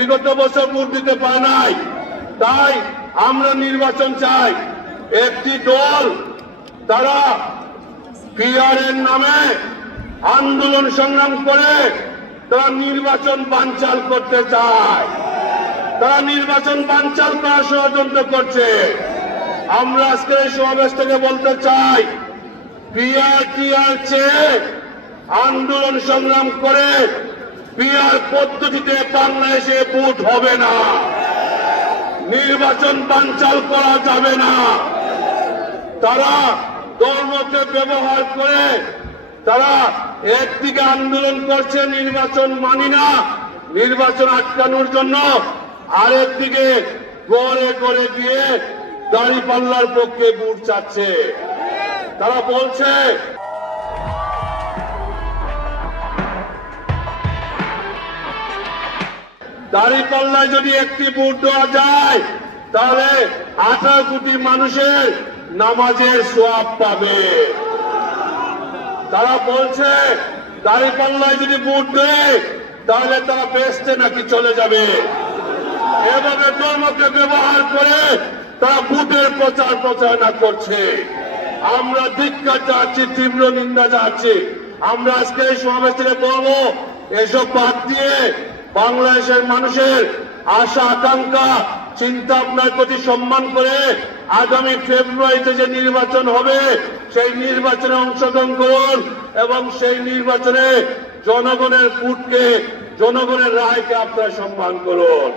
বিগত বছর ভোট দিতে পারে নাই। তাই আমরা নির্বাচন চাই। একটি দল তারা পিআরের নামে আন্দোলন সংগ্রাম করে তারা নির্বাচন বানচাল করতে চায়। তারা নির্বাচন বানচাল করার ষড়যন্ত্র করছে। আমরা আজকে এই সমাবেশ থেকে বলতে চাই, পিআর টিআর চেয়ে আন্দোলন সংগ্রাম করে পিআর পদ্ধতিতে বাংলাদেশে ভোট হবে না, নির্বাচন বানচাল করা যাবে না। তারা ধর্মকে ব্যবহার করে তারা একদিকে আন্দোলন করছে নির্বাচন মানি না, নির্বাচন আটকানোর জন্য, আরেকদিকে গড়ে গড়ে দিয়ে দাঁড়িপাল্লার পক্ষে ভোট চাচ্ছে। তারা বলছে দাঁড়িপাল্লায় যদি একটি ভোট দেওয়া যায় তাহলে 18 কোটি মানুষের নামাজের সওয়াব পাবে। তারা বলছে দাঁড়িপাল্লায় যদি ভোট দেয় তাহলে তারা বেহেশতে নাকি চলে যাবে। এভাবে ধর্মকে ব্যবহার করে তারা ভোটের প্রচার প্রচারণা করছে। আমরা ধিক্কার জানাচ্ছি, তীব্র নিন্দা জানাচ্ছি। আমরা আজকে এই সমাবেশ থেকে বলবো, এসব বাদ দিয়ে বাংলাদেশের মানুষের আশা আকাঙ্ক্ষা চিন্তা ভাবনার প্রতি সম্মান করে আগামী ফেব্রুয়ারিতে যে নির্বাচন হবে সেই নির্বাচনে অংশগ্রহণ করুন এবং সেই নির্বাচনে জনগণের ভোটকে, জনগণের রায়কে আপনারা সম্মান করুন।